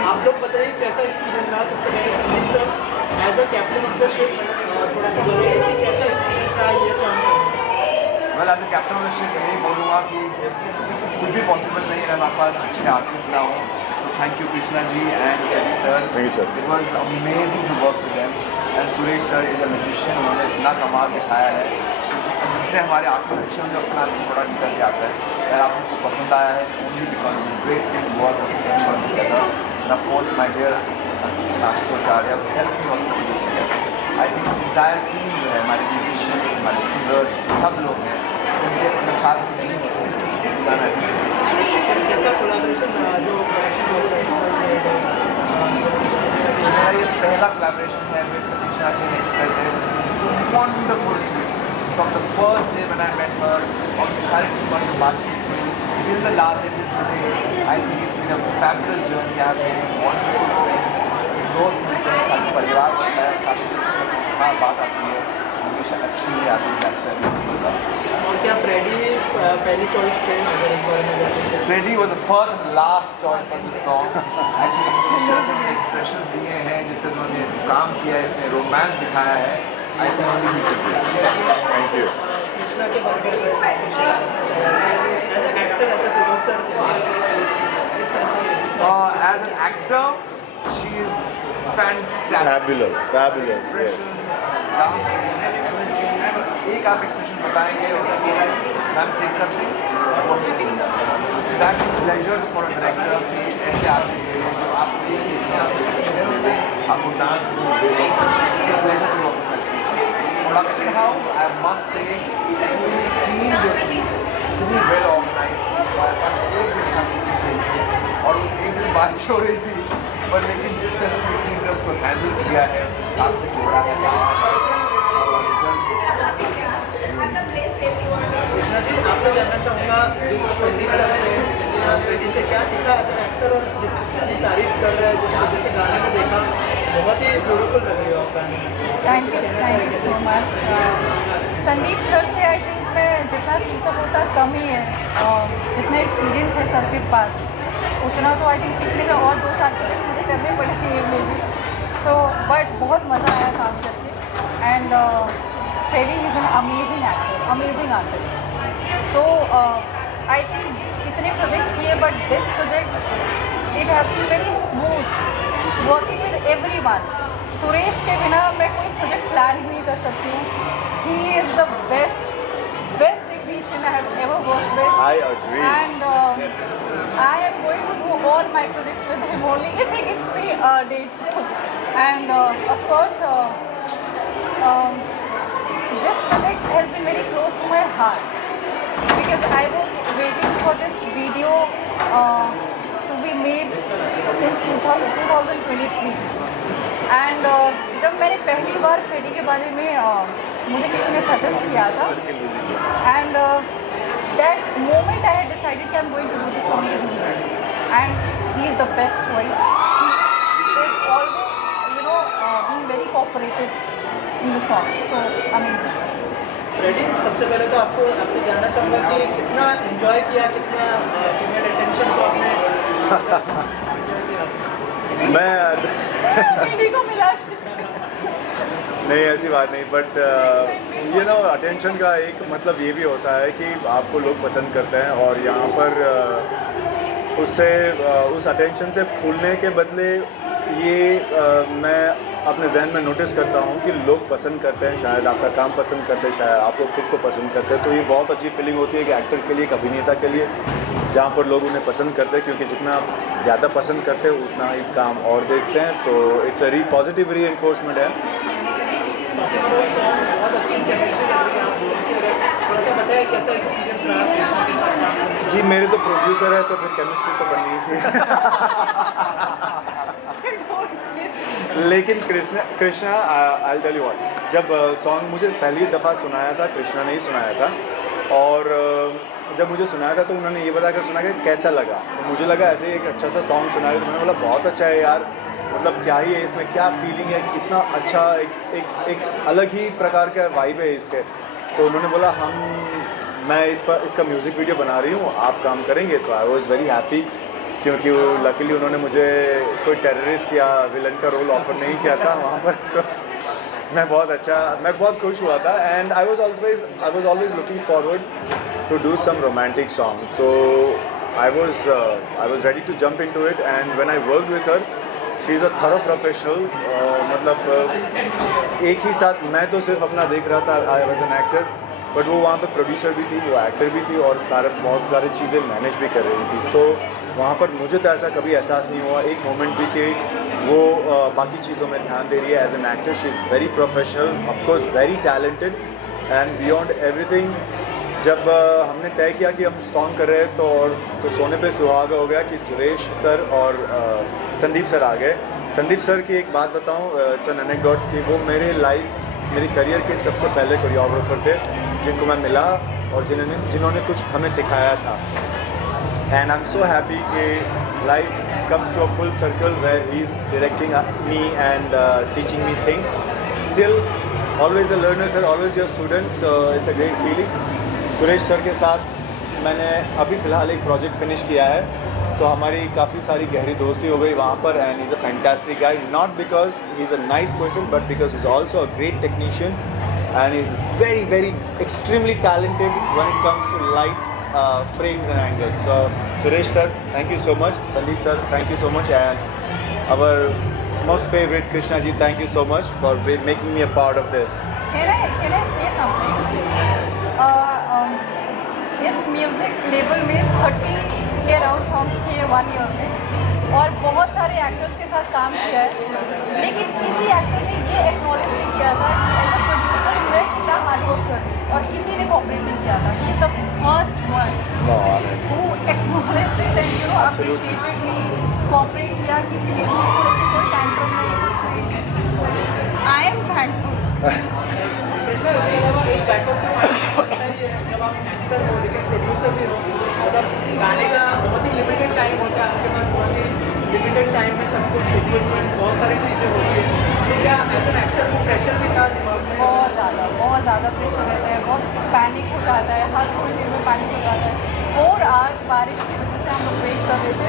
आप लोग बताइए कैसा एक्सपीरियंस रहा। सबसे पहले Sandeep sir as a captain of the ship थोड़ा सा बताइए कि कैसा एक्सपीरियंस रहा ये song. Well as a captain of the ship यही बोलूँगा कि कुछ भी पॉसिबल नहीं है हमारे पास अच्छे आर्टिस्ट ना हो। So thank you Krishna ji and Teddy sir. Thank you, sir. It was amazing to work with them and Suresh sir is a magician. उन्होंने इतना कमाल दिखाया है। जितने हमारे आर्टिस्ट अच्छे होंगे उतना अच्छा प्रोडक्ट निकल के आता है। अगर आप लोग को पसंद आया है only because this great thing work together and of course my dear assistant Ashutosh Arya help me also to this together. I think entire team जो है हमारे म्यूजिशियंस हमारे सिंगर्स सब लोग हैं उनके अगर साथ में नहीं होते गाना ऐसे नहीं। कैसा कोलैबोरेशन जो प्रोडक्शन मेरा ये पहला कोलैबोरेशन है with Krishna ji express wonderful team from the first day when I met her और ये सारी टीम और जो बातचीत हुई till the last day till today. I think it's been a fabulous journey. I have made some wonderful friends. दोस्त मिलते हैं साथ परिवार बनता है साथ में बात आती है हमेशा अच्छी ही आती है। दैट्स और क्या फ्रेडी पहली चॉइस थे अगर इस बारे में जानना Freddie was the first and last choice for this song. I think जिस तरह से उन्होंने expressions दिए हैं जिस तरह से उन्होंने काम किया है इसमें रोमांस दिखाया है I think only he could do it. Thank you. Krishna के बारे में as an actor as a producer किस तरह से As an actor, she is fantastic. Fabulous, yes. Expressions, dancing, energy. एक आप expression बताएंगे उसको मैम टेक करते हैं वो That's a pleasure for a director कि ऐसे आर्टिस्ट मिले जो आपको एक टेक में आपको एक्सप्रेशन दे दें आपको डांस मूव दे दें। It's a pleasure to work with such people. Production house, I must say, पूरी टीम जो थी इतनी वेल ऑर्गेनाइज थी। हमारे पास एक दिन का शूटिंग के लिए और उस एक दिन बारिश हो रही थी पर लेकिन जिस तरह की टीम ने उसको हैंडल किया है उसके साथ में जोड़ा है और रिजल्ट कृष्णा जी आपसे जानना चाहूँगा संदीप सर से फ्रेडी से क्या सीखा एज एन एक्टर और जितनी तारीफ कर रहे हैं जिनको जैसे गाने में देखा बहुत ही ब्यूटीफुल लग रही हो आप गाने में। Thank you so much. Sandeep sir से आई थिंक मैं जितना सीख सकूँ उतना कम ही है और जितना एक्सपीरियंस है सर के पास उतना तो आई थिंक सीखने में और 2-4 प्रोजेक्ट मुझे करने पड़ेंगे मे बी। सो बट बहुत मज़ा आया काम करके and Freddy is an amazing actor amazing artist. तो आई थिंक इतने प्रोजेक्ट्स किए but this project it has been very smooth working with everyone. Suresh के बिना मैं कोई प्रोजेक्ट प्लान ही नहीं कर सकती हूँ। He is the best technician I have ever worked with I agree. and I am going to do all my projects with him only if he gives me dates. And of course this project has been very close to my heart because I was waiting for this video to be made since 2023 and जब मैंने पहली बार Freddy के बारे में मुझे किसी ने suggest किया था and that moment I had decided that I'm going to do this song with him and he is the best choice. He is always being very cooperative in the song, so amazing. Freddy सबसे पहले तो आपसे जानना चाहूँगा कि कितना enjoy किया कितना फीमेल अटेंशन को आपने एंजॉय किया। मैं दीदी को मिला नहीं ऐसी बात नहीं बट ये ना अटेंशन का एक मतलब ये भी होता है कि आपको लोग पसंद करते हैं और यहाँ पर उससे उस अटेंशन से फूलने के बदले ये मैं अपने जहन में नोटिस करता हूँ कि लोग पसंद करते हैं शायद आपका काम पसंद करते हैं शायद आपको खुद को पसंद करते हैं। तो ये बहुत अच्छी फीलिंग होती है कि एक्टर के लिए एक अभिनेता के लिए जहाँ पर लोग उन्हें पसंद करते हैं क्योंकि जितना आप ज़्यादा पसंद करते हैं उतना ही काम और देखते हैं। तो इट्स अ पॉजिटिव री एनफोर्समेंट है। बहुत अच्छी केमिस्ट्री लग रही है आप दोनों की। अगर थोड़ा सा बताएं कैसा एक्सपीरियंस रहा कृष्णा के साथ। जी मेरे तो प्रोड्यूसर है तो फिर केमिस्ट्री तो बननी ही थी लेकिन Krishna I tell you what जब सॉन्ग मुझे पहली दफ़ा सुनाया था कृष्णा ने ही सुनाया था और जब मुझे सुनाया था तो उन्होंने ये बताकर सुना कि कैसा लगा तो मुझे लगा ऐसे ही एक अच्छा सा सॉन्ग सुना रहे तो मैंने बोला बहुत अच्छा है यार मतलब क्या ही है इसमें क्या फीलिंग है कितना अच्छा एक अलग ही प्रकार का वाइब है इसके। तो उन्होंने बोला मैं इसका म्यूज़िक वीडियो बना रही हूँ आप काम करेंगे तो आई वॉज़ वेरी हैप्पी क्योंकि वो लकीली उन्होंने मुझे कोई टेररिस्ट या विलन का रोल ऑफर नहीं किया था वहाँ पर, तो मैं बहुत खुश हुआ था। And I was always looking forward to do some romantic song, तो I was ready to jump into it. And when I worked with her, she is a thorough professional. मतलब एक ही साथ मैं तो सिर्फ अपना देख रहा था, I was an actor, but वो वहाँ पे प्रोड्यूसर भी थी, वो एक्टर भी थी, और बहुत सारी चीज़ें मैनेज भी कर रही थी। तो वहाँ पर मुझे तो ऐसा कभी एहसास नहीं हुआ एक मोमेंट भी कि वो बाकी चीज़ों में ध्यान दे रही है। As an actor she is very professional, of course very talented and beyond everything. जब हमने तय किया कि हम सॉन्ग कर रहे हैं तो सोने पे सुहागा हो गया कि सुरेश सर और संदीप सर आ गए। संदीप सर की एक बात बताऊं, इट्स एन एनेक्डोट, कि वो मेरी करियर के सबसे पहले कोरियोग्राफर थे जिनको मैं मिला और जिन्होंने कुछ हमें सिखाया था। And I am so happy कि life comes to a full circle where he's directing me and teaching me things. Still, always a learner, sir, always your student, so it's a great feeling. Suresh sir के साथ मैंने अभी फ़िलहाल एक project finish किया है, तो हमारी काफ़ी सारी गहरी दोस्ती हो गई वहाँ पर। And is a fantastic guy, not because he is a nice person, but because is also a great technician and is very very extremely talented when it comes to light frames and angles. So Suresh sir, thank you so much. Sandeep sir, thank you so much. And our most favorite Krishna ji, thank you so much for making me a part of this. Can I say something? इस music level में 30 के around songs किए 1 year में, और बहुत सारे actors के साथ काम किया है, लेकिन किसी एक्टर ने ये एक्नॉलेज नहीं किया था कि एज अ प्रोड्यूसर मैं कितना हार्ड वर्क कर रही हूँ, और किसी ने कोऑपरेट नहीं किया था। He is the first one who acknowledge it and appreciated me, cooperate किया, किसी भी चीज़ को लेकर कोई टैंट्रम नहीं, कुछ नहीं। I am thankful. कृष्णा, इसके अलावा एक बैकअप का माइंड चलता ही है जब आप एक्टर हो लेकिन प्रोड्यूसर भी हो, मतलब गाने का बहुत ही लिमिटेड टाइम होता है आपके पास, बहुत ही लिमिटेड टाइम में सब कुछ इक्विपमेंट बहुत सारी चीज़ें होती है, तो क्या एज एन एक्टर वो प्रेशर भी था दिमाग में? बहुत ज़्यादा प्रेशर रहता है, बहुत पैनिक हो जाता है, हर थोड़ी देर में पैनिक हो जाता है। 4 आवर्स बारिश की वजह से हम लोग वेट कर रहे थे,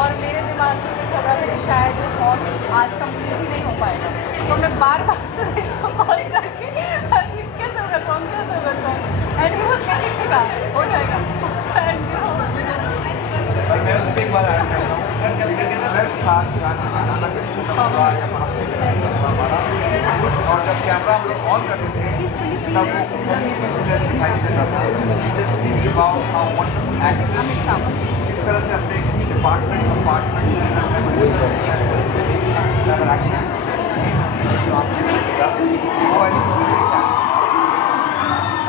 और मेरे दिमाग में ये चल रहा था कि शायद ये सॉन्ग आज कंप्लीट ही नहीं हो पाएगा, तो मैं बार बार सुरेश को कॉल करके कैसे होगा सॉन्ग, कैसे होगा song, and he was making me back हो जाएगा। और मैं उस पर एक बार ऐड करता हूँ, स्ट्रेस था कि गाना कैसे खत्म होगा या हमारा, और जब कैमरा हम लोग ऑन करते थे तब वो कहीं भी स्ट्रेस दिखाई नहीं देता था। Just speaks about how wonderful acting, किस तरह से अपने डिपार्टमेंट कंपार्टमेंट्स में अपने प्रोड्यूसर अगर एक्टिंग जो आपको दिखेगा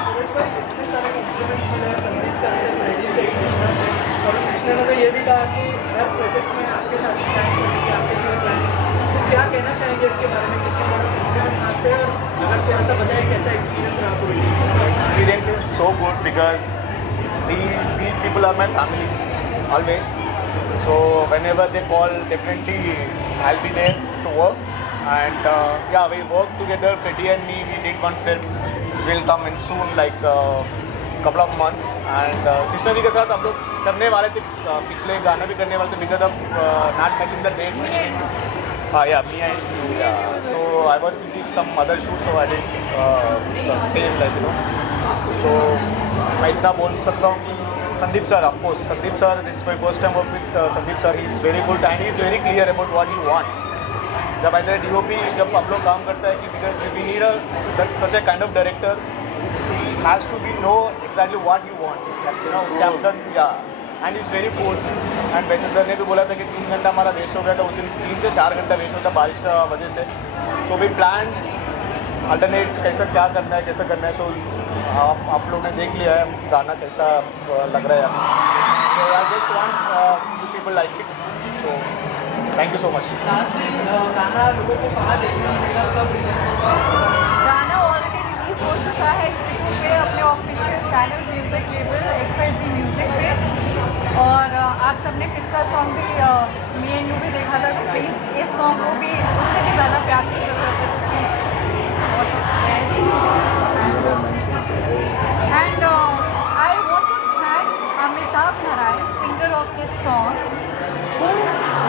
सुरेश भाई, इतने सारे कॉम्प्लीमेंट्स मिले हैं संदीप सर से, फ्रेडी से, कृष्णा से, और कृष्णा ने तो ये भी कहा कि हर प्रोजेक्ट में आपके साथ प्लान करेंगे, आपके साथ प्लानिंग, तो क्या कहना चाहेंगे इसके बारे में, कितना बड़ा कॉम्प्लीमेंट आते हैं, और अगर थोड़ा सा बताएं कैसा एक्सपीरियंस रहा पूरी? Experience is so good because these people are my family always. So whenever they call, definitely I'll be there to work. And yeah, we work together. Freddie and me, we did one film. Will come in soon, like couple of months. And Krishna ji के साथ हम लोग करने वाले थे, पिछले गाना भी करने वाले थे, because of not matching the dates. Yeah, me and you. Yeah. So I was busy with some other shoots, so I didn't came, like, you know. So मैं इतना बोल सकता हूँ कि Sandeep sir, of course, Sandeep sir, this is my first time work with Sandeep sir. He is very good and he is very clear about what he want. जब as a DOP जब हम लोग काम करता है कि because we need such a kind of director, he has to be know exactly what he wants, you know, captain, yeah, and is very cool. And वैसे sir ने भी बोला था कि 3 घंटा हमारा वेस्ट हो गया था उस दिन, 3 से 4 घंटा वेस्ट होता बारिश का वजह से। सो वी प्लान अल्टरनेट कैसा क्या करना है, कैसा करना है। सो आप लोगों ने देख लिया है गाना कैसा लग रहा है हमें। So I just want you people like it, so thank you so much. Lastly गाना लोगों को कहाँ देखने को मिलेगा, कब रिलीज होगा इसके बारे में? गाना ऑलरेडी रिलीज हो चुका है यूट्यूब पे, अपने official channel music label XYZ music पे, और आप सबने पिछला सॉन्ग भी मी एंड यू भी देखा था, तो प्लीज़ इस सॉन्ग को भी उससे भी ज़्यादा प्यार की ज़रूरत है, तो please watch it. And I want to thank Amitabh Narayan, singer of this song, who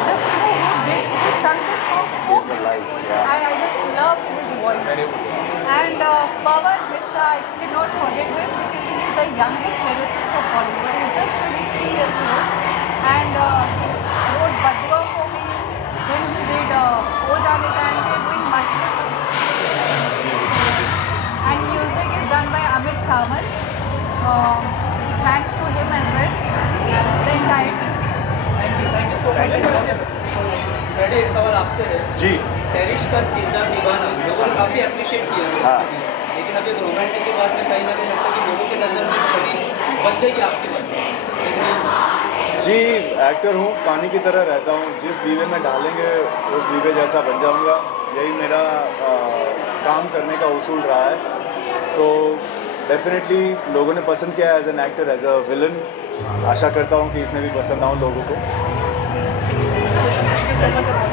just who sung this song so The life, yeah. and I just love his voice. Very good. And Pawan Mishra, I cannot forget him because he is the youngest lyricist of Bollywood. He's just 23 years old. And he wrote Badua for me. Then he did O Jaane Jayenge, doing multiple projects. And music is done by Amit Samant. Thanks to him as well. The entire team. Thank you so much. Freddy, एक सवाल आपसे है। जी टेरिश का किरदार निभाना लोगों ने काफ़ी अप्रिशिएट किया है हाँ। लेकिन अभी रोमांटिक के बाद में कहीं ना कहीं लगता है कि लोगों के नज़र में छवि बदलेगी आपकी बदलेगी जी, एक्टर हूँ, पानी की तरह रहता हूँ, जिस बीवे में डालेंगे उस बीवे जैसा बन जाऊँगा। यही मेरा काम करने का उसूल रहा है। तो डेफिनेटली लोगों ने पसंद किया as an actor, as a villain. आशा करता हूँ कि इसमें भी पसंद आऊँ लोगों को। Thank you so much.